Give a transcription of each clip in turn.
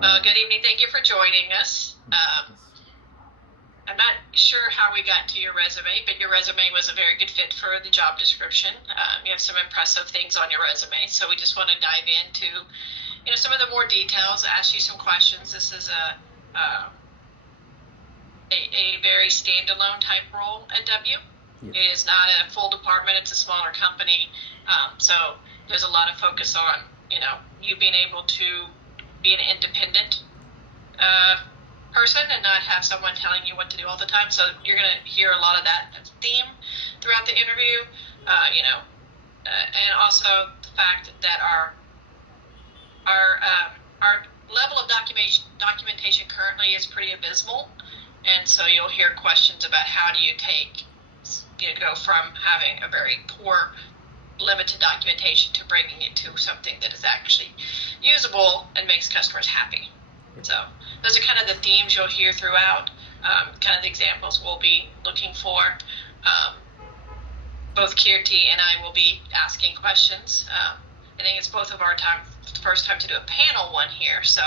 Good evening. Thank you for joining us. I'm not sure how we got to your resume, but your resume was a very good fit for the job description. You have some impressive things on your resume, so we just want to dive into, some of the more details. Ask you some questions. This is a very standalone type role at W. Yes. It is not a full department. It's a smaller company, so there's a lot of focus on you being able to be an independent person and not have someone telling you what to do all the time. So you're going to hear a lot of that theme throughout the interview, and also the fact that our level of documentation currently is pretty abysmal, and so you'll hear questions about how do you go from having a very poor, limited documentation to bringing it to something that is actually usable and makes customers happy. So those are kind of the themes you'll hear throughout, kind of the examples we'll be looking for. Both Kirti and I will be asking questions. I think it's both of our first time to do a panel one here, so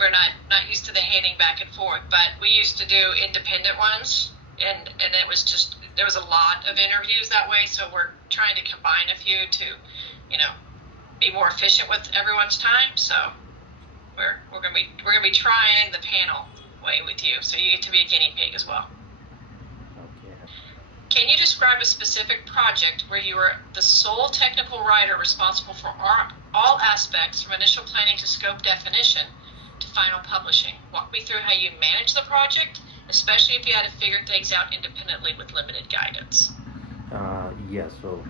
we're not used to the handing back and forth, but we used to do independent ones, and it was just, there was a lot of interviews that way, so we're trying to combine a few to be more efficient with everyone's time. So we're gonna be trying the panel way with you, so you get to be a guinea pig as well. Okay. Can you describe a specific project where you were the sole technical writer responsible for all aspects from initial planning to scope definition to final publishing? Walk me through how you managed the project, especially if you had to figure things out independently with limited guidance. Yeah, so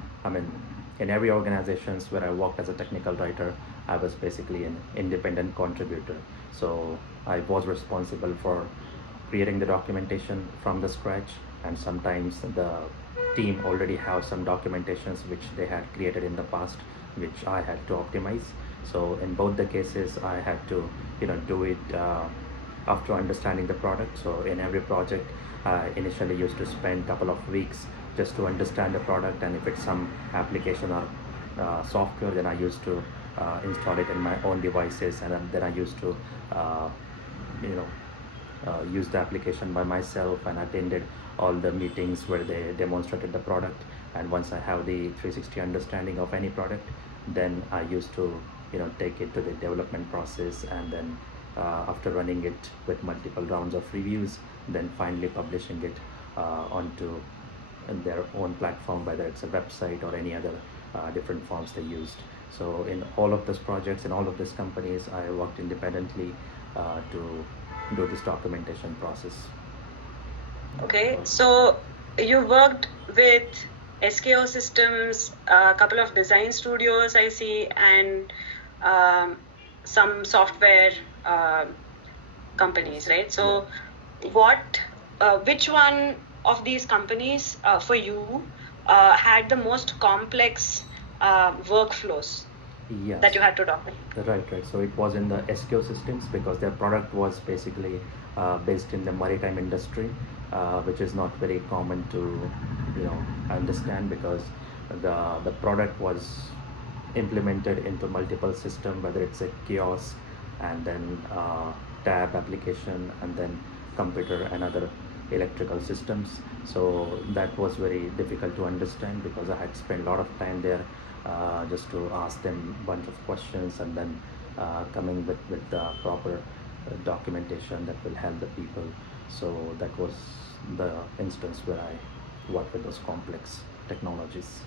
in every organizations where I worked as a technical writer, I was basically an independent contributor. So I was responsible for creating the documentation from the scratch, and sometimes the team already have some documentations which they had created in the past, which I had to optimize. So in both the cases, I had to do it after understanding the product. So in every project, I initially used to spend a couple of weeks just to understand the product, and if it's some application or software, then I used to install it in my own devices, and then I used to use the application by myself and attended all the meetings where they demonstrated the product. And once I have the 360 understanding of any product, then I used to take it to the development process, and then after running it with multiple rounds of reviews, then finally publishing it onto their own platform, whether it's a website or any other different forms they used. So in all of those projects, in all of these companies, I worked independently to do this documentation process. Okay, so you worked with SKO systems, a couple of design studios I see, and some software companies, right? So which one of these companies for you had the most complex workflows Yes. that you had to document? Right. So it was in the SKO systems because their product was basically based in the maritime industry, which is not very common to understand, because the product was implemented into multiple systems, whether it's a kiosk and then tab application and then computer and other electrical systems. So that was very difficult to understand because I had spent a lot of time there just to ask them a bunch of questions, and then coming with the proper documentation that will help the people. So that was the instance where I worked with those complex technologies.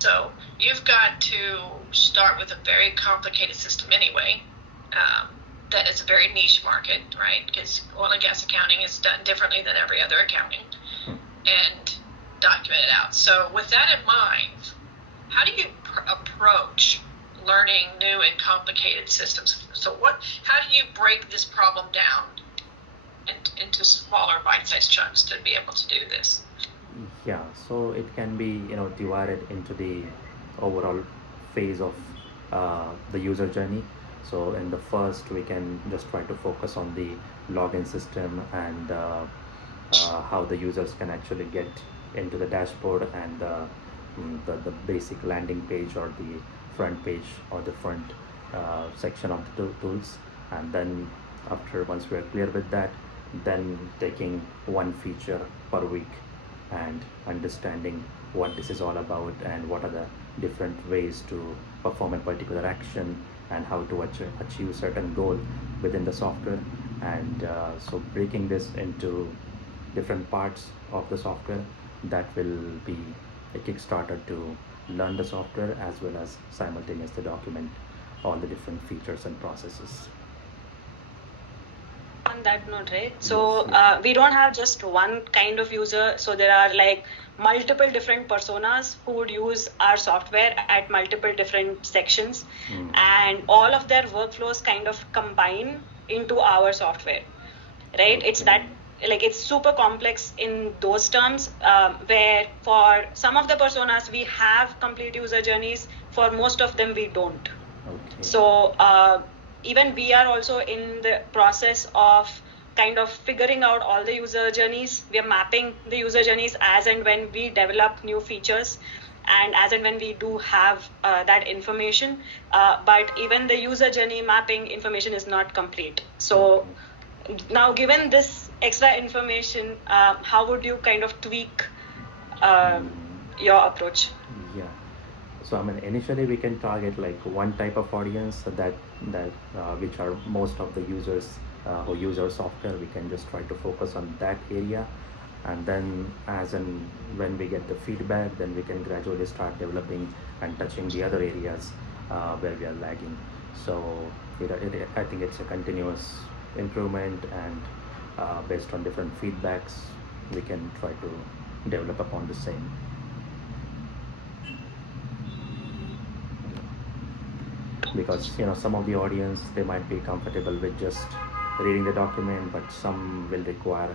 So you've got to start with a very complicated system anyway. That is a very niche market, right? Because oil and gas accounting is done differently than every other accounting, and document it out. So with that in mind, how do you approach learning new and complicated systems? So how do you break this problem down into smaller bite-sized chunks to be able to do this? Yeah, so it can be divided into the overall phase of the user journey. So in the first, we can just try to focus on the login system and how the users can actually get into the dashboard and the basic landing page or the front page or the front section of the tools, and then after once we are clear with that, then taking one feature per week and understanding what this is all about and what are the different ways to perform a particular action and how to achieve certain goal within the software. And so breaking this into different parts of the software, that will be a kickstarter to learn the software as well as simultaneously document all the different features and processes. On that note, right? So we don't have just one kind of user. So there are like multiple different personas who would use our software at multiple different sections, and all of their workflows kind of combine into our software, right? Okay. It's that, like, it's super complex in those terms, where for some of the personas we have complete user journeys, for most of them we don't. Okay. So even we are also in the process of kind of figuring out all the user journeys. We are mapping the user journeys as and when we develop new features and as and when we do have that information. But even the user journey mapping information is not complete. So now, given this extra information, how would you kind of tweak your approach? Yeah. So I mean, initially we can target like one type of audience that which are most of the users who use our software. We can just try to focus on that area, and then as and when we get the feedback, then we can gradually start developing and touching the other areas where we are lagging. So I think it's a continuous improvement, and based on different feedbacks, we can try to develop upon the same. Because some of the audience, they might be comfortable with just reading the document, but some will require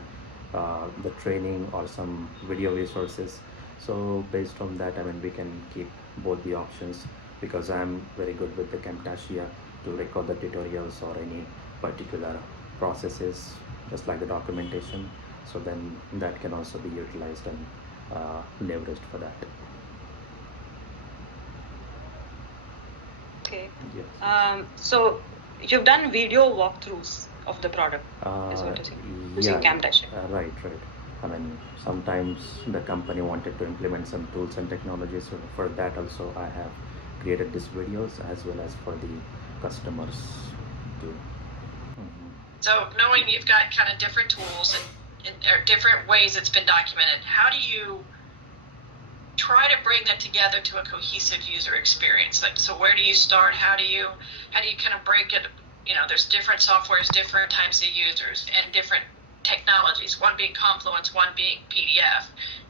the training or some video resources. So based on that, I mean, we can keep both the options, because I'm very good with the Camtasia to record the tutorials or any particular processes, just like the documentation. So then that can also be utilized and leveraged for that. Okay. Yes. So you've done video walkthroughs of the product, is what you're saying, using Camtasia. Right. I mean, sometimes the company wanted to implement some tools and technologies. So for that also, I have created these videos as well as for the customers too. So knowing you've got kind of different tools and or different ways it's been documented, how do you try to bring that together to a cohesive user experience? Like, so where do you start? How do you kind of break it? There's different softwares, different types of users, and different technologies, one being Confluence, one being PDF,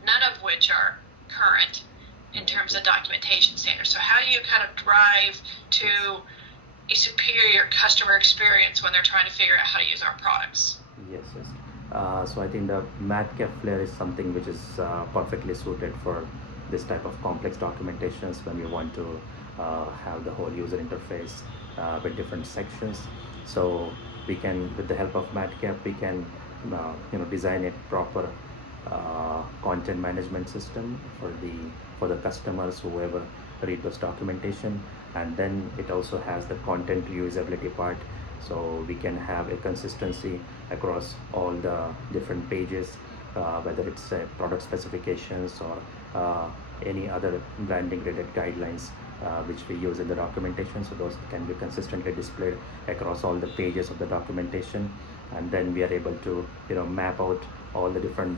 none of which are current in terms of documentation standards. So how do you kind of drive to a superior customer experience when they're trying to figure out how to use our products? Yes. So I think the Madcap Flare is something which is perfectly suited for this type of complex documentations, when we want to have the whole user interface with different sections. So we can, with the help of Madcap, we can design a proper content management system for the customers, whoever read those documentation. And then it also has the content reusability part, so we can have a consistency across all the different pages, whether it's product specifications or any other branding related guidelines which we use in the documentation. So those can be consistently displayed across all the pages of the documentation, and then we are able to map out all the different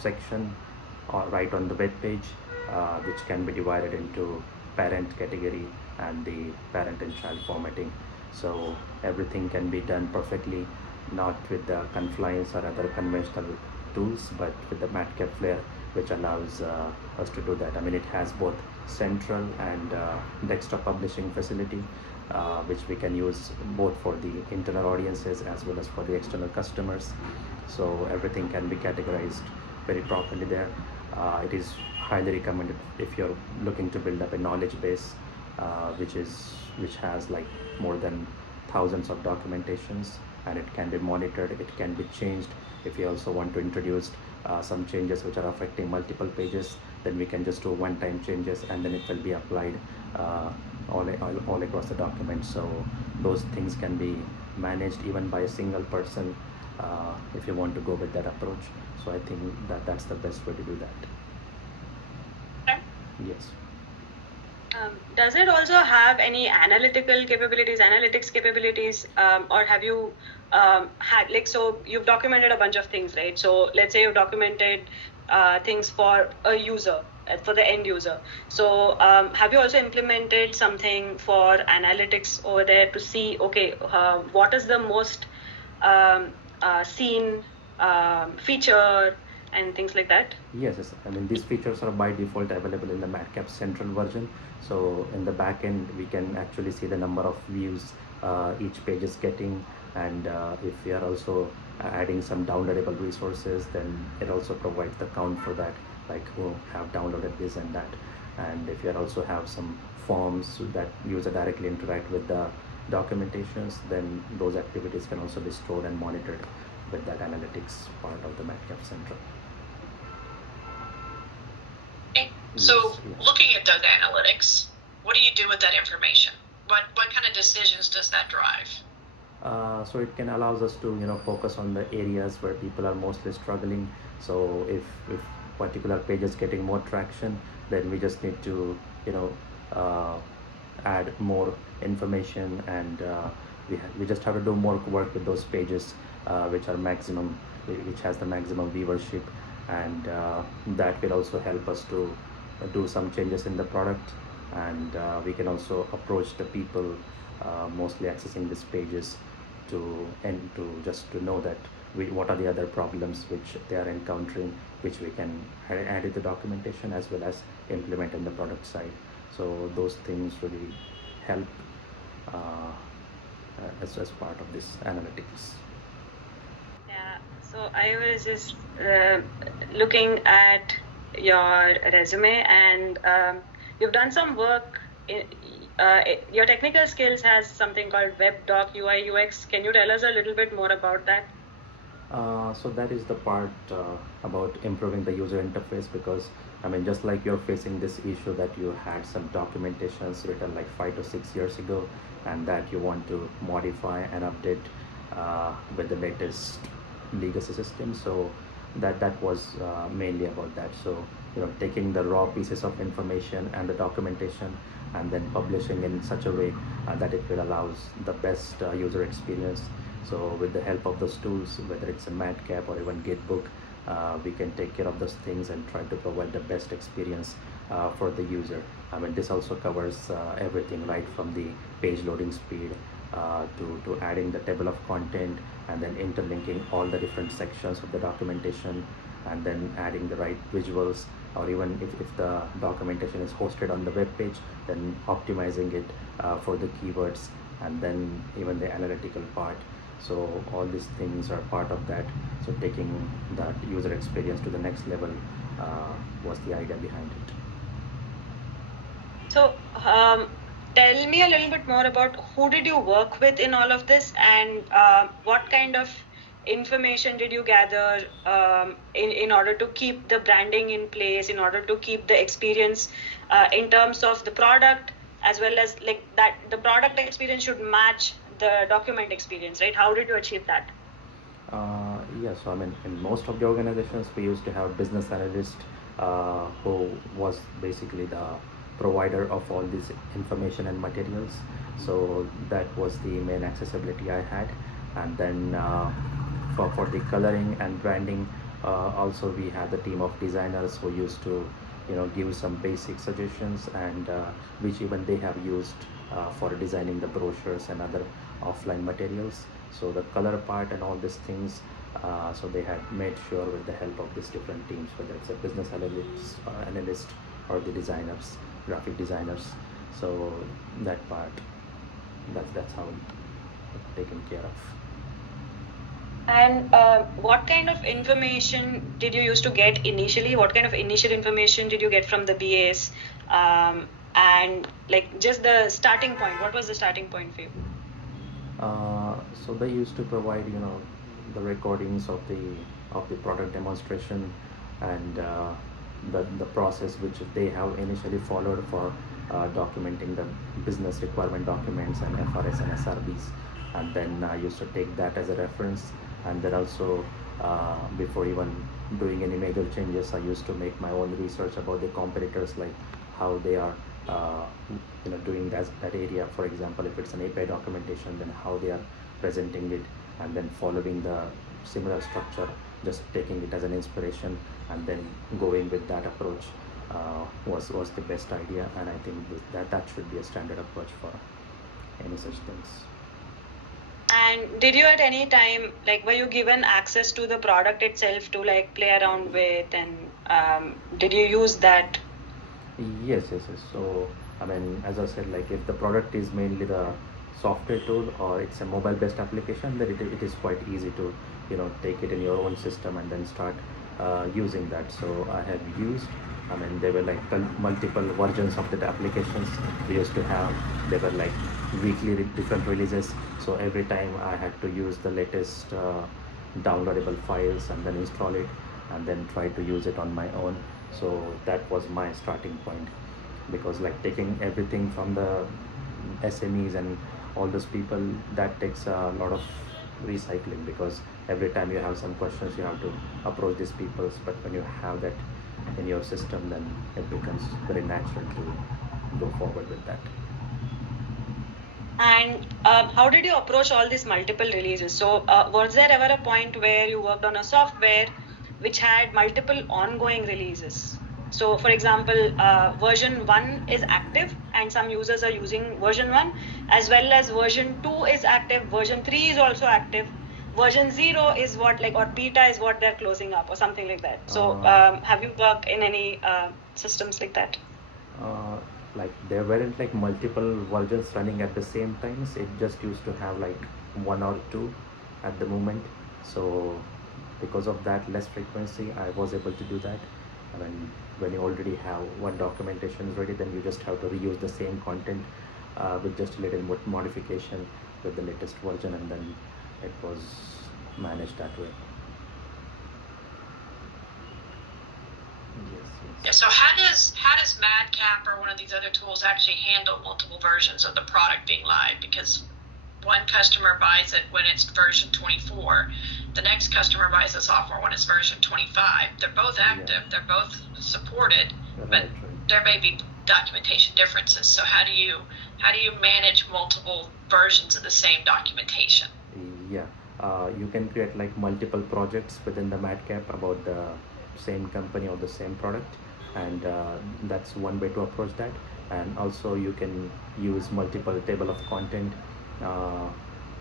section right on the web page, which can be divided into parent category and the parent and child formatting. So everything can be done perfectly, not with the Confluence or other conventional tools, but with the Madcap Flare, which allows us to do that. I mean, it has both central and desktop publishing facility, which we can use both for the internal audiences as well as for the external customers. So everything can be categorized very properly there. It is highly recommended if you're looking to build up a knowledge base, which has like more than thousands of documentations, and it can be monitored, it can be changed. If you also want to introduce some changes which are affecting multiple pages, then we can just do one-time changes, and then it will be applied all across the document. So those things can be managed even by a single person if you want to go with that approach. So I think that's the best way to do that. Okay. Yes. Does it also have any analytics capabilities, or have you had so you've documented a bunch of things, right? So let's say you've documented things for a user, for the end user. So have you also implemented something for analytics over there to see, okay, what is the most seen feature and things like that? Yes. I mean, these features are by default available in the Madcap Central version. So in the back end, we can actually see the number of views each page is getting, and if we are also adding some downloadable resources, then it also provides the count for that, like who have downloaded this and that. And if you also have some forms that user directly interact with the documentations, then those activities can also be stored and monitored with that analytics part of the Madcap Central. Okay. So Yes. looking at those analytics, what do you do with that information? What kind of decisions does that drive? So it can allows us to focus on the areas where people are mostly struggling. So if particular page is getting more traction, then we just need to you know uh, add more information, and we just have to do more work with those pages which has the maximum viewership, and that will also help us to do some changes in the product, and we can also approach the people mostly accessing these pages to just to know that what are the other problems which they are encountering, which we can add in the documentation as well as implement in the product side. So those things really help as part of this analytics. Yeah, so I was just looking at your resume, and you've done some work. Your technical skills has something called web doc UI UX. Can you tell us a little bit more about that? So that is the part about improving the user interface, because I mean, just like you're facing this issue that you had some documentations written like 5 to 6 years ago, and that you want to modify and update with the latest legacy system. So that was mainly about that. So taking the raw pieces of information and the documentation, and then publishing in such a way that it will allows the best user experience. So with the help of those tools, whether it's a Madcap or even Gitbook, we can take care of those things and try to provide the best experience for the user. I mean, this also covers everything, right from the page loading speed to adding the table of content, and then interlinking all the different sections of the documentation, and then adding the right visuals, or even if the documentation is hosted on the web page, then optimizing it for the keywords, and then even the analytical part. So all these things are part of that. So taking that user experience to the next level was the idea behind it. So tell me a little bit more about who did you work with in all of this, and what kind of information did you gather in order to keep the branding in place, in order to keep the experience in terms of the product, as well as like that the product experience should match the document experience, right? How did you achieve that? Yeah, so I mean, in most of the organizations, we used to have business analyst who was basically the provider of all this information and materials. So that was the main accessibility I had. And then for the coloring and branding, also we had the team of designers who used to give some basic suggestions, and which even they have used for designing the brochures and other offline materials. So the color part and all these things, so they had made sure with the help of these different teams, whether it's a business analyst or the designers, graphic designers. So that part, that's how it's taken care of. And what kind of information did you used to get initially? What kind of initial information did you get from the BAs? And like just the starting point, what was the starting point for you? So they used to provide the recordings of the product demonstration, and the process which they have initially followed for documenting the business requirement documents and FRS and SRBs, and then I used to take that as a reference. And then also, before even doing any major changes, I used to make my own research about the competitors, like how they are doing that area. For example, if it's an API documentation, then how they are presenting it, and then following the similar structure, just taking it as an inspiration and then going with that approach was the best idea. And I think that should be a standard approach for any such things. And did you at any time, like, were you given access to the product itself to like play around with, and did you use that? Yes. So, I mean, as I said, like if the product is mainly the software tool or it's a mobile based application, then it is quite easy to, take it in your own system and then start using that. So I have used, I mean, there were like multiple versions of the applications we used to have. They were like weekly different releases. So every time I had to use the latest downloadable files and then install it and then try to use it on my own. So that was my starting point, because like taking everything from the SMEs and all those people, that takes a lot of recycling, because every time you have some questions you have to approach these people. But when you have that in your system, then it becomes very natural to go forward with that. And how did you approach all these multiple releases? So was there ever a point where you worked on a software which had multiple ongoing releases? So for example, version 1 is active and some users are using version 1, as well as version 2 is active, version 3 is also active, version 0 is what, like, or beta is what they're closing up or something like that. So have you worked in any systems like that? Like there weren't like multiple versions running at the same times. It just used to have like one or two at the moment. So because of that less frequency, I was able to do that. I mean, when you already have one documentation ready, then you just have to reuse the same content with just a little more modification with the latest version, and then it was managed that way. Yes. Yeah, so how does Madcap or one of these other tools actually handle multiple versions of the product being live? Because one customer buys it when it's version 24, the next customer buys the software when it's version 25. They're both active, they're both supported, but there may be documentation differences. So how do you manage multiple versions of the same documentation? Yeah, you can create like multiple projects within the Madcap about the same company or the same product, and that's one way to approach that. And also you can use multiple table of content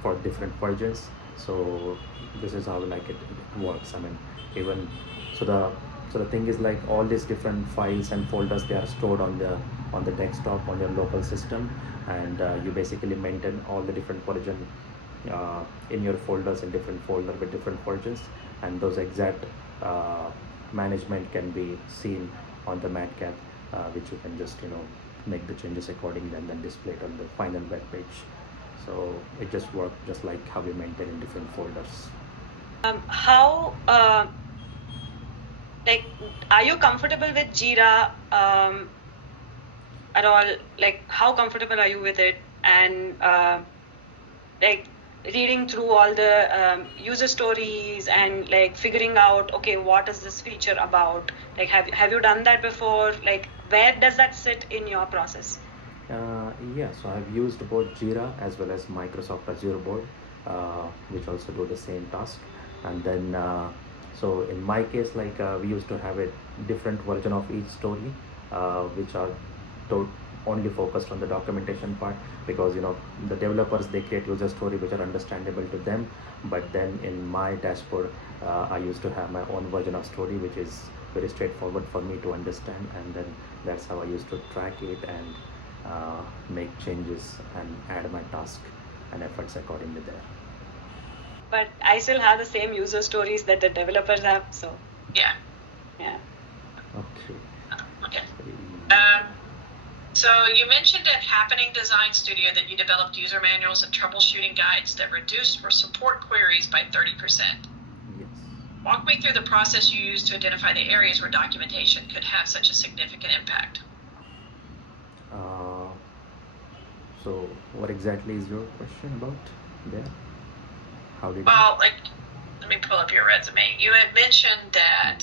for different versions. So this is how like it works. I mean, even so the thing is, like, all these different files and folders, they are stored on the desktop on your local system, and you basically maintain all the different version in your folders, in different folder with different versions, and those exact management can be seen on the Madcap, which you can just make the changes accordingly and then display it on the final web page. So it just works just like how we maintain in different folders. How like, are you comfortable with Jira at all? Like, how comfortable are you with it? And like reading through all the user stories and like figuring out, okay, what is this feature about? Like, have you done that before? Like, where does that sit in your process? Yeah, so I've used both Jira as well as Microsoft Azure board, which also do the same task. And then so in my case, like we used to have a different version of each story, which are only focused on the documentation part, because the developers, they create user story which are understandable to them. But then in my dashboard, I used to have my own version of story which is very straightforward for me to understand, and then that's how I used to track it and make changes and add my task and efforts accordingly there. But I still have the same user stories that the developers have, so Yeah. Okay. Okay. So you mentioned at Happening Design Studio that you developed user manuals and troubleshooting guides that reduced or support queries by 30%. Yes. Walk me through the process you used to identify the areas where documentation could have such a significant impact. So, what exactly is your question about there? How did you? Well, like, let me pull up your resume. You had mentioned that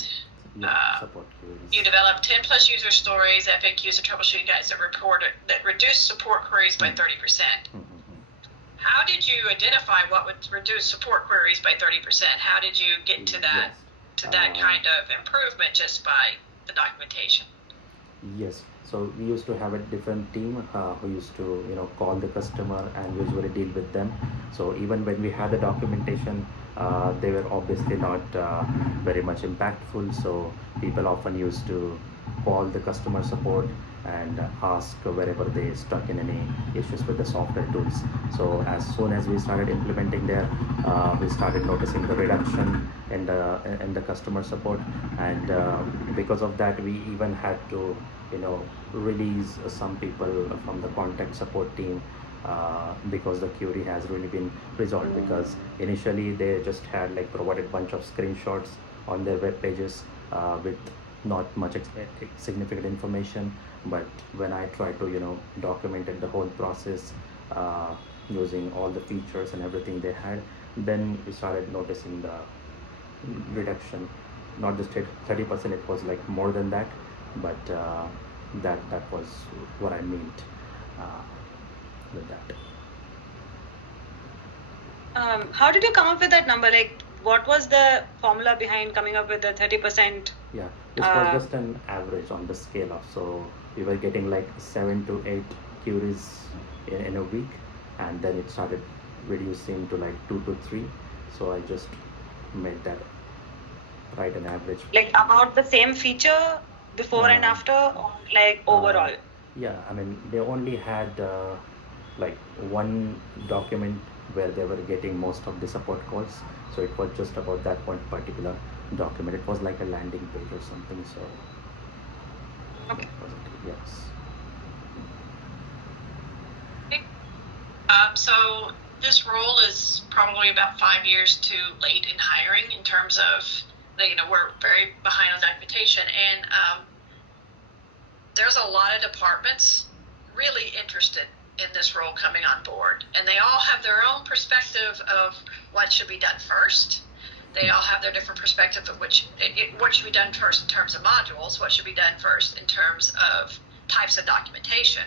Yeah, support queries. you developed 10 plus user stories, FAQs, and troubleshooting guides that reduced support queries by 30%. How did you identify what would reduce support queries by 30%? How did you get to that kind of improvement just by the documentation? Yes. So we used to have a different team who used to, call the customer and usually deal with them. So even when we had the documentation, they were obviously not very much impactful. So people often used to call the customer support and ask wherever they stuck in any issues with the software tools. So as soon as we started implementing there, we started noticing the reduction in the customer support, and because of that, we even had to release some people from the contact support team, because the query has really been resolved, because initially they just had like provided bunch of screenshots on their web pages with not much significant information. But when I tried to documented the whole process using all the features and everything they had, then we started noticing the reduction. Not just 30%, it was like more than that. But that was what I meant uh, with that. How did you come up with that number? Like, what was the formula behind coming up with the 30%? Yeah, this was just an average on the scale of, so we were getting like 7 to 8 queries in a week, and then it started reducing to like 2 to 3. So I just made that right an average. Like about the same feature before and after, or like overall? Yeah, I mean, they only had like one document where they were getting most of the support calls. So it was just about that one particular document. It was like a landing page or something. So Okay. that was it. Yes. So this role is probably about 5 years too late in hiring in terms of we're very behind on documentation, and there's a lot of departments really interested in this role coming on board, and they all have their own perspective of what should be done first. They all have their different perspective of what should be done first in terms of modules, what should be done first in terms of types of documentation,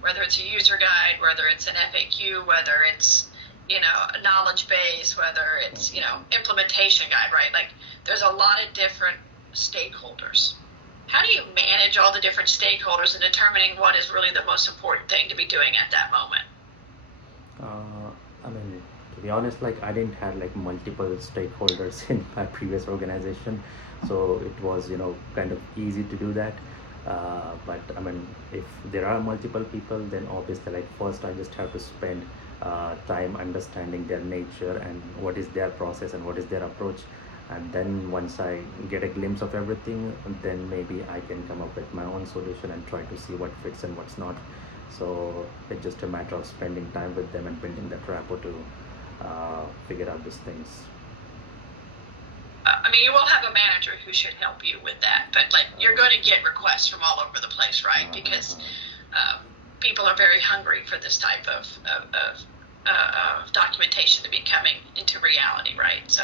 whether it's a user guide, whether it's an FAQ, whether it's a knowledge base, whether it's implementation guide, right? Like, there's a lot of different stakeholders. How do you manage all the different stakeholders in determining what is really the most important thing to be doing at that moment? I mean, to be honest, like I didn't have like multiple stakeholders in my previous organization, so it was kind of easy to do that. But I mean, if there are multiple people, then obviously, like, first I just have to spend time understanding their nature and what is their process and what is their approach. And then once I get a glimpse of everything, then maybe I can come up with my own solution and try to see what fits and what's not. So it's just a matter of spending time with them and building that rapport to figure out these things. I mean, you will have a manager who should help you with that, but like, you're going to get requests from all over the place, right? Because people are very hungry for this type of documentation to be coming into reality, right? So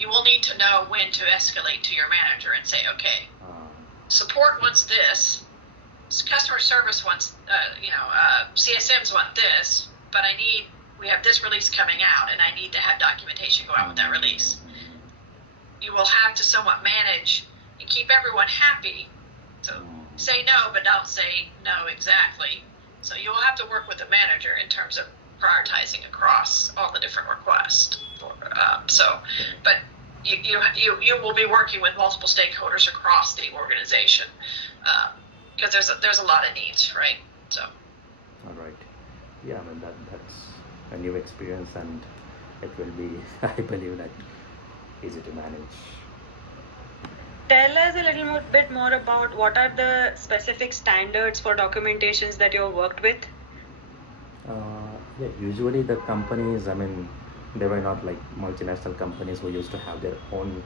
you will need to know when to escalate to your manager and say, okay, support wants this, customer service wants, CSMs want this, but we have this release coming out, and I need to have documentation go out with that release. You will have to somewhat manage and keep everyone happy. So say no, but don't say no exactly. So you will have to work with the manager in terms of prioritizing across all the different requests. But you will be working with multiple stakeholders across the organization, because there's a lot of needs, right? So. All right. Yeah, I mean, that's a new experience, and it will be, I believe, that easy to manage. Tell us a little bit more about what are the specific standards for documentations that you've worked with? Yeah, usually the companies, I mean, they were not like multinational companies who used to have their own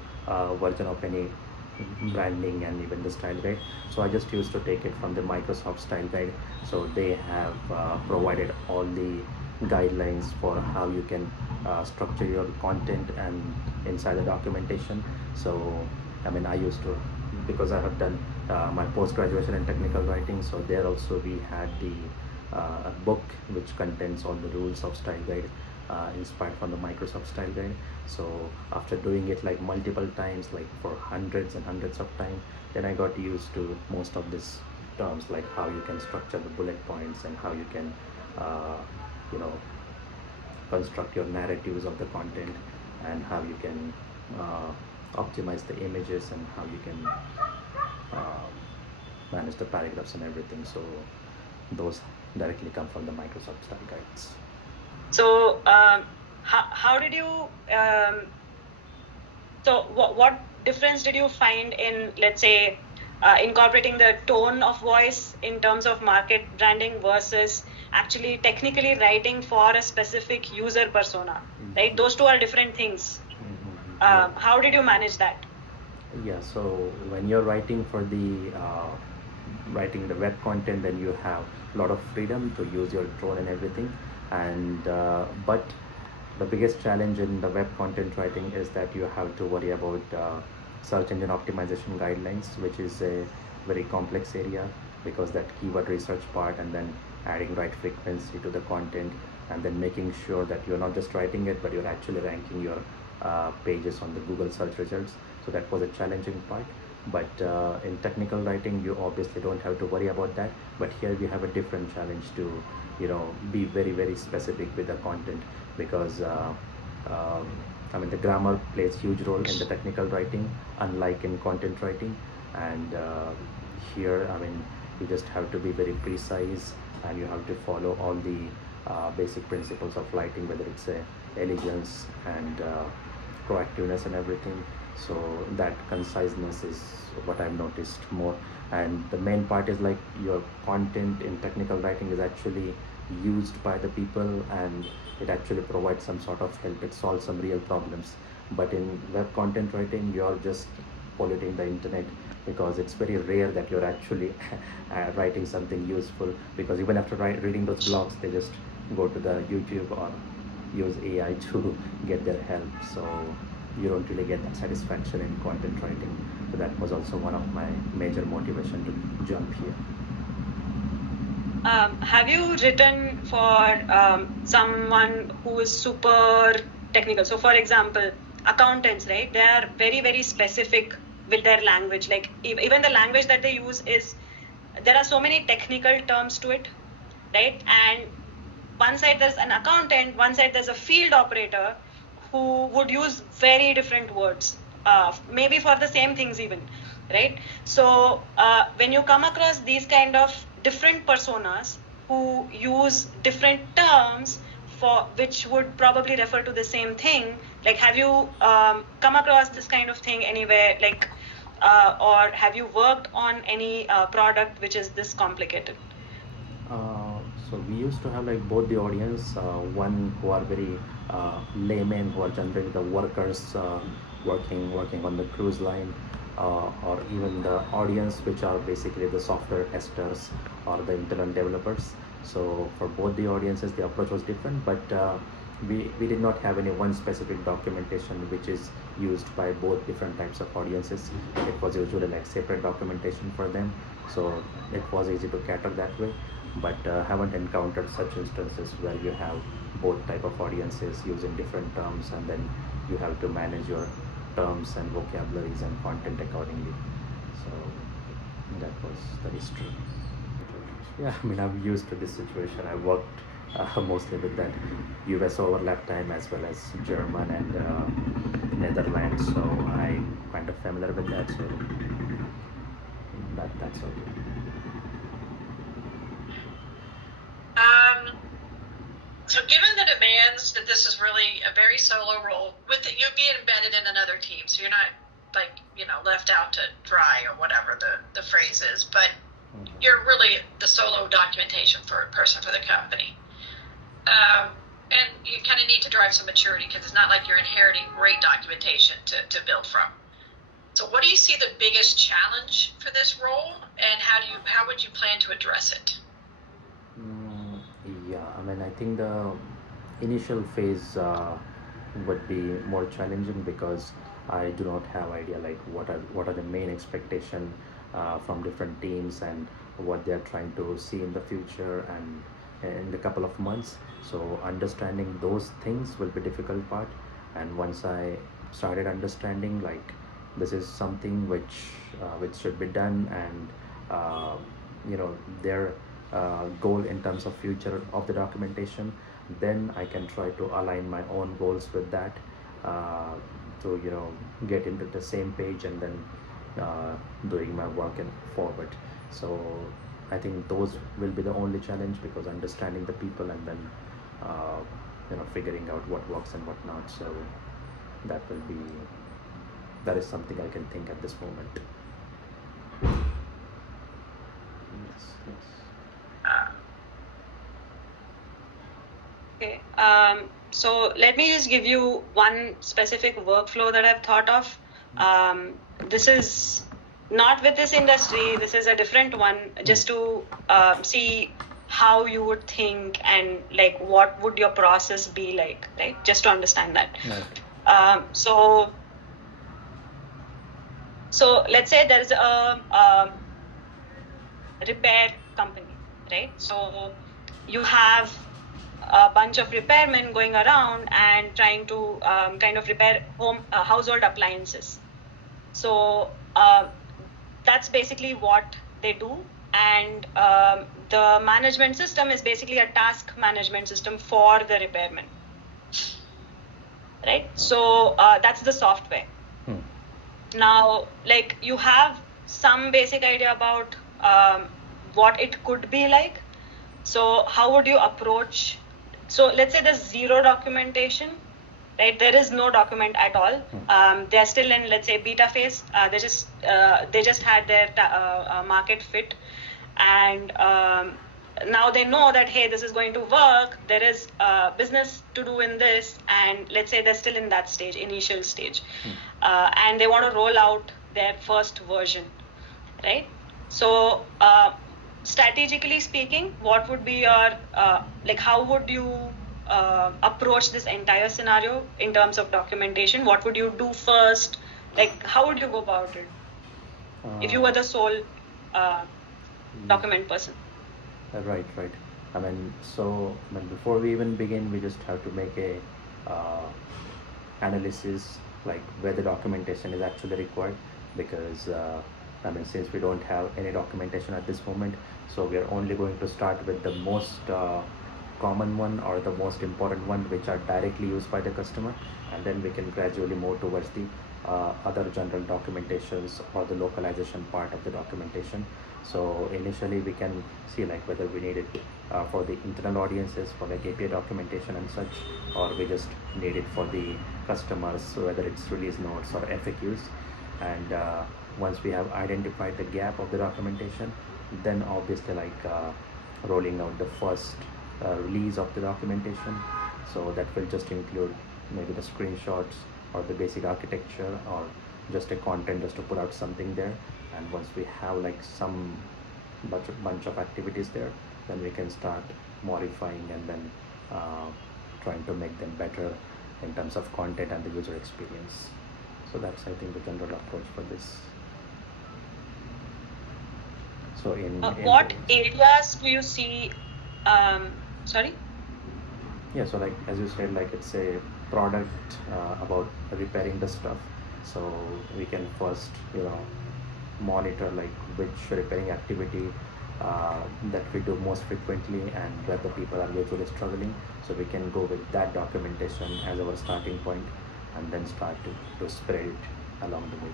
version of any branding and even the style guide. So I just used to take it from the Microsoft style guide. So they have provided all the guidelines for how you can structure your content and inside the documentation. So I mean, I used to, because I have done my post-graduation in technical writing, so there also we had the book which contains all the rules of style guide, inspired from the Microsoft style guide. So after doing it like multiple times, like for hundreds and hundreds of times, then I got used to most of these terms, like how you can structure the bullet points and how you can uh, you know construct your narratives of the content, and how you can optimize the images, and how you can uh, manage the paragraphs and everything. So those directly come from the Microsoft style guides. So, how did you? So, what difference did you find in, let's say, incorporating the tone of voice in terms of market branding versus actually technically writing for a specific user persona? Right, those two are different things. Yeah. How did you manage that? Yeah, so when you're writing for the writing the web content, then you have a lot of freedom to use your tone and everything. And but the biggest challenge in the web content writing is that you have to worry about search engine optimization guidelines, which is a very complex area, because that keyword research part, and then adding right frequency to the content, and then making sure that you're not just writing it, but you're actually ranking your pages on the Google search results. So that was a challenging part. But in technical writing, you obviously don't have to worry about that. But here we have a different challenge to, be very, very specific with the content, because I mean, the grammar plays huge role in the technical writing, unlike in content writing. And here, I mean, you just have to be very precise, and you have to follow all the basic principles of writing, whether it's elegance and proactiveness and everything. So that conciseness is what I've noticed more. And the main part is like your content in technical writing is actually used by the people, and it actually provides some sort of help, it solves some real problems. But in web content writing, you're just polluting the internet, because it's very rare that you're actually writing something useful, because even after reading those blogs, they just go to the YouTube or use AI to get their help. So you don't really get that satisfaction in content writing. So that was also one of my major motivation to jump here. Have you written for someone who is super technical? So, for example, accountants, right? They are very, very specific with their language. Like even the language that they use is, there are so many technical terms to it, right? And one side there's an accountant, one side there's a field operator who would use very different words, maybe for the same things even, right? So when you come across these kind of different personas who use different terms for which would probably refer to the same thing, like have you come across this kind of thing anywhere, like or have you worked on any product which is this complicated? So we used to have like both the audience, one who are very laymen, who are generally the workers working on the cruise line, or even the audience which are basically the software testers or the internal developers. So for both the audiences, the approach was different, but we did not have any one specific documentation which is used by both different types of audiences. It was usually like separate documentation for them, so it was easy to cater that way. But haven't encountered such instances where you have both type of audiences using different terms, and then you have to manage your terms and vocabularies and content accordingly. So that was the history. Yeah, I mean, I'm used to this situation. I worked mostly with that US overlap time, as well as German and Netherlands, so I'm kind of familiar with that. So that's okay. So given the demands that this is really a very solo role, with it, you'll be embedded in another team, so you're not like, left out to dry or whatever the phrase is, but you're really the solo documentation person for the company. And you kind of need to drive some maturity, because it's not like you're inheriting great documentation to build from. So what do you see the biggest challenge for this role, and how would you plan to address it? Mm, yeah, I mean, I think the initial phase would be more challenging because I do not have idea like what are the main expectation from different teams and what they are trying to see in the future and in the couple of months. So understanding those things will be difficult part. And once I started understanding like this is something which should be done and uh, their goal in terms of future of the documentation, then I can try to align my own goals with that uh, to get into the same page and then uh, doing my work and forward. So I think those will be the only challenge because understanding the people and then uh, figuring out what works and what not. So that is something I can think at this moment. Yes, yes. Okay. So let me just give you one specific workflow that I've thought of. This is not with this industry. This is a different one, just to see how you would think and like what would your process be like, right? Just to understand that. Right. So let's say there is a repair company, right? So you have a bunch of repairmen going around and trying to kind of repair household appliances. So that's basically what they do. And the management system is basically a task management system for the repairmen, right? So that's the software. Now, like you have some basic idea about what it could be like. So how would you approach? So let's say there's zero documentation, right? There is no document at all. They're still in, let's say, beta phase. They just had their market fit, and now they know that hey, this is going to work. There is business to do in this, and let's say they're still in that stage, initial stage, and they want to roll out their first version, right? So strategically speaking, what would be your like how would you approach this entire scenario in terms of documentation? What would you do first? Like how would you go about it if you were the sole document person? Right. I mean, before we even begin, we just have to make a analysis like where the documentation is actually required because since we don't have any documentation at this moment, so we are only going to start with the most common one or the most important one which are directly used by the customer, and then we can gradually move towards the other general documentations or the localization part of the documentation. So initially we can see like whether we need it for the internal audiences for like API documentation and such, or we just need it for the customers, so whether it's release notes or FAQs. And once we have identified the gap of the documentation, then obviously like rolling out the first release of the documentation. So that will just include maybe the screenshots or the basic architecture or just a content just to put out something there. And once we have like some bunch of activities there, then we can start modifying and then trying to make them better in terms of content and the user experience. So that's I think the general approach for this. So what areas do you see? Sorry. Yeah, so like as you said, like it's a product about repairing the stuff. So we can first monitor like which repairing activity that we do most frequently and where the people are usually struggling. So we can go with that documentation as our starting point and then start to spread it along the way.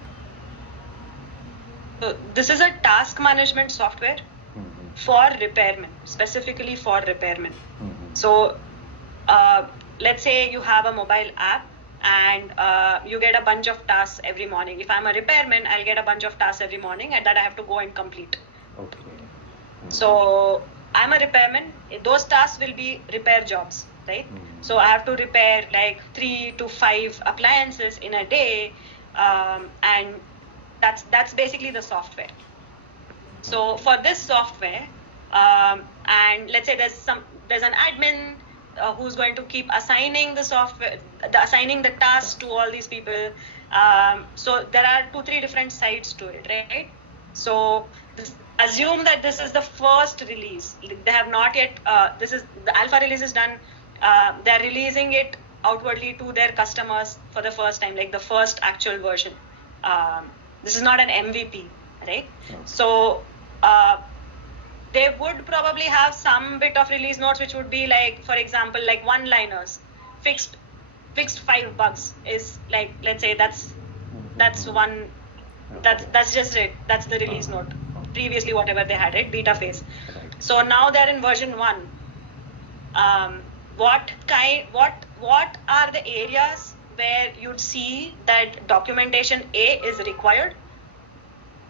So this is a task management software for repairmen, specifically for repairmen. So let's say you have a mobile app and you get a bunch of tasks every morning. If I'm a repairman, I'll get a bunch of tasks every morning and that I have to go and complete. Okay. So I'm a repairman. Those tasks will be repair jobs, right? So I have to repair like 3 to 5 appliances in a day, and That's basically the software. So for this software, and let's say there's an admin who's going to keep assigning the software, assigning the tasks to all these people. So there are 2-3 different sides to it, right? So assume that this is the first release. They have not yet. This is the alpha release is done. They're releasing it outwardly to their customers for the first time, like the first actual version. This is not an MVP, right? Okay. So they would probably have some bit of release notes, which would be like, for example, like one-liners, fixed 5 bugs is like, let's say that's one, that's just it. That's the release note. Previously, whatever they had, right? Beta phase. Right. So now they're in version 1. What are the areas where you'd see that documentation A is required?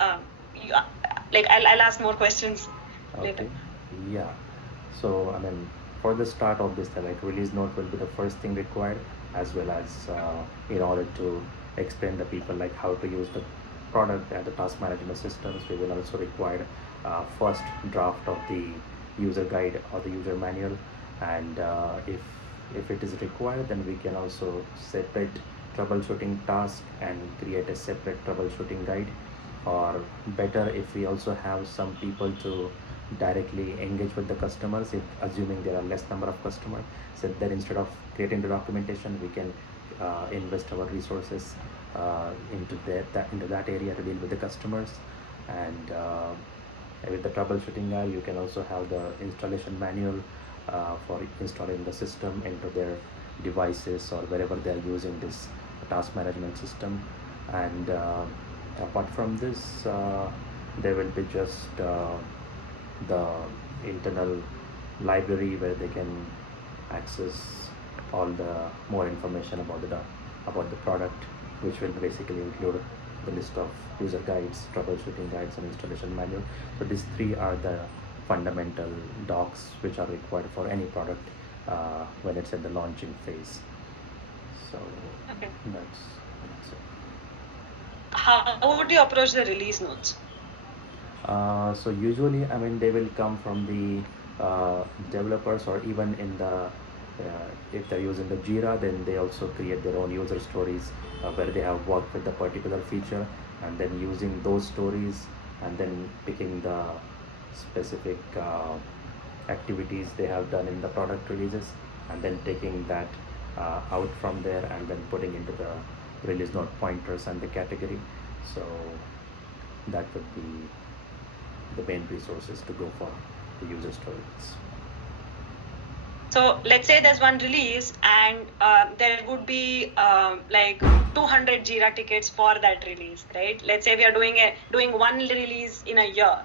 Like I'll ask more questions later. Okay. Yeah. So I mean, for the start of this, like release note will be the first thing required, as well as in order to explain the people like how to use the product and the task management systems. We will also require first draft of the user guide or the user manual, and if it is required, then we can also separate troubleshooting task and create a separate troubleshooting guide. Or better, if we also have some people to directly engage with the customers, if assuming there are less number of customers, so that instead of creating the documentation, we can invest our resources into that area to deal with the customers. And with the troubleshooting guide, you can also have the installation manual for installing the system into their devices or wherever they are using this task management system. And apart from this, there will be just the internal library where they can access all the more information about the product, which will basically include the list of user guides, troubleshooting guides, and installation manual. So these 3 are the fundamental docs which are required for any product when it's at the launching phase. So Okay. that's it. How would you approach the release notes? So usually, I mean, they will come from the developers, or even in the if they're using the Jira, then they also create their own user stories where they have worked with the particular feature, and then using those stories and then picking the specific activities they have done in the product releases, and then taking that out from there and then putting into the release note pointers and the category. So that would be the main resources to go for the user stories. So let's say there's one release, and there would be like 200 Jira tickets for that release, right? Let's say we are doing one release in a year,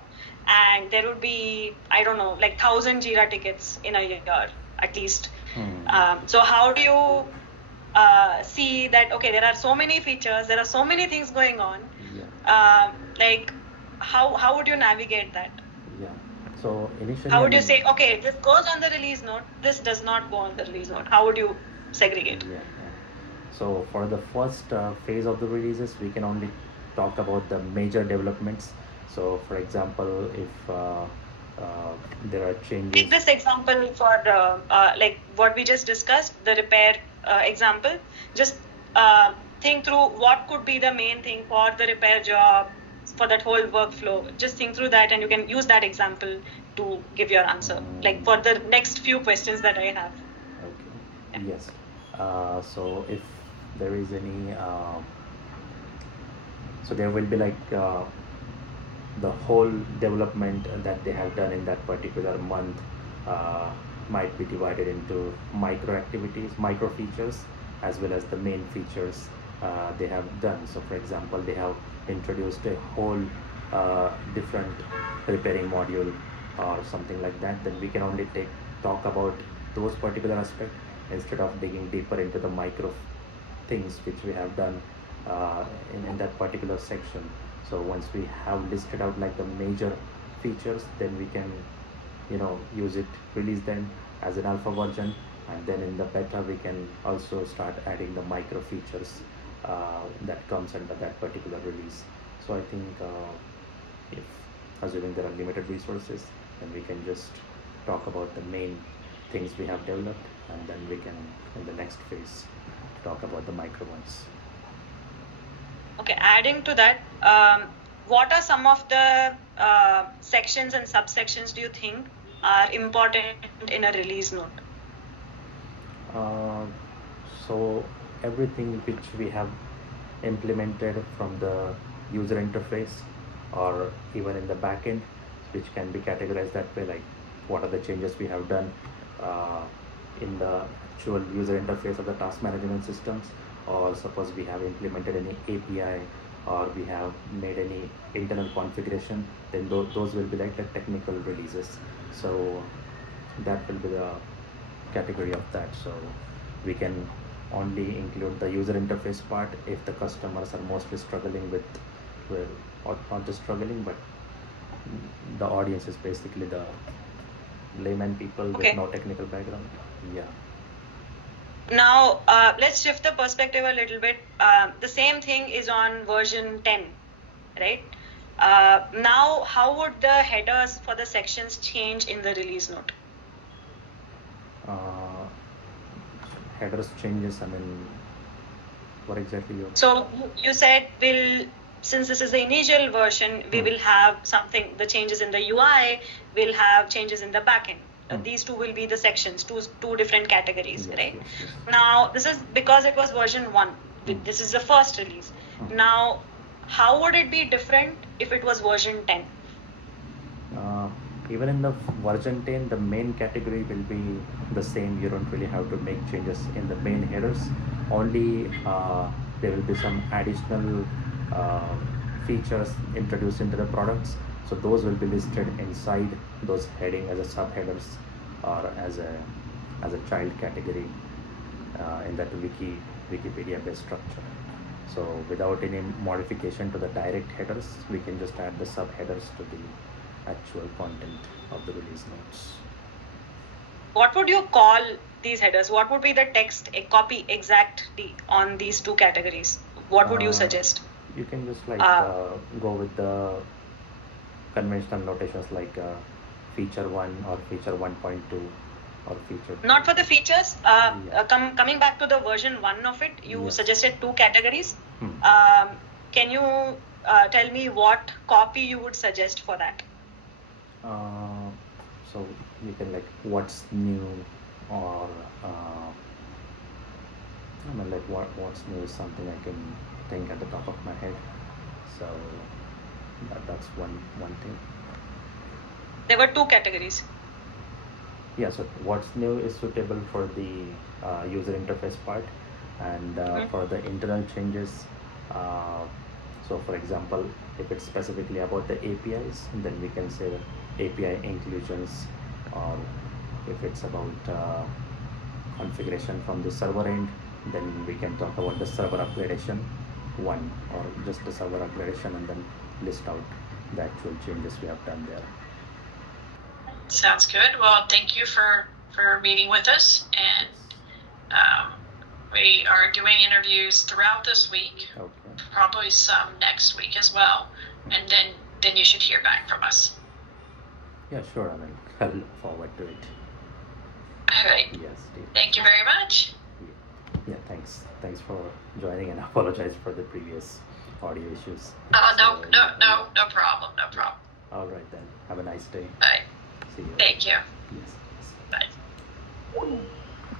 and there would be, I don't know, like 1,000 Jira tickets in a year at least. So how do you see that? Okay, there are so many features, there are so many things going on. Yeah. Like how would you navigate that? Yeah. So initially, How would you say, okay, this goes on the release note, this does not go on the release note? How would you segregate? Yeah. So for the first phase of the releases, we can only talk about the major developments. So for example, if there are changes. Take this example for like what we just discussed, the repair example. Just think through what could be the main thing for the repair job, for that whole workflow. Just think through that, and you can use that example to give your answer, like for the next few questions that I have. Okay. Yes. So if there is any, so there will be like the whole development that they have done in that particular month might be divided into micro activities, micro features, as well as the main features they have done. So for example, they have introduced a whole different repairing module or something like that. Then we can only talk about those particular aspects instead of digging deeper into the micro things which we have done in that particular section. So once we have listed out like the major features, then we can use it, release them as an alpha version, and then in the beta we can also start adding the micro features that comes under that particular release. So I think if assuming there are limited resources, then we can just talk about the main things we have developed, and then we can in the next phase talk about the micro ones. Okay, adding to that, what are some of the sections and subsections do you think are important in a release note? So everything which we have implemented from the user interface or even in the backend, which can be categorized that way, like what are the changes we have done in the actual user interface of the task management systems, or suppose we have implemented any API or we have made any internal configuration, then those will be like the technical releases. So that will be the category of that. So we can only include the user interface part if the customers are mostly struggling with or not just struggling, but the audience is basically the layman people with no technical background. Yeah. Now, let's shift the perspective a little bit. The same thing is on version 10, right? Now, how would the headers for the sections change in the release note? Headers changes, I mean, what exactly you... So you said since this is the initial version, we will have the changes in the UI, we'll have changes in the backend. These two will be the sections, two different categories, right? Yes. Now, this is because it was version 1. This is the first release. Now, how would it be different if it was version 10? Even in the version 10, the main category will be the same. You don't really have to make changes in the main headers. Only there will be some additional features introduced into the products. So those will be listed inside those heading as a subheaders or as a child category in that Wikipedia based structure. So without any modification to the direct headers, we can just add the subheaders to the actual content of the release notes. What would you call these headers? What would be the text, a copy exactly on these two categories? What would you suggest? You can just go with the conventional notations like feature 1 or feature 1.2 or feature... Not for the features. Coming back to the version 1 of it, you suggested 2 categories. Can you tell me what copy you would suggest for that? So you can what's new, or what's new is something I can think at the top of my head. So that's one thing. There were 2 categories. Yeah, so what's new is suitable for the user interface part, and for the internal changes. So for example, if it's specifically about the APIs, then we can say API inclusions, or if it's about configuration from the server end, then we can talk about the server upgradation 1, or just the server upgradation, and then list out the actual changes we have done there. Sounds good. Well, thank you for meeting with us, and we are doing interviews throughout this week. Okay. Probably some next week as well, and then you should hear back from us. Yeah, sure. I mean, I'll look forward to it. All right. Yes, Steve. Thank you very much. Yeah, thanks for joining, and I apologize for the previous audio issues. No problem. No problem. All right then. Have a nice day. Bye. See you. Thank you. Yes. Bye.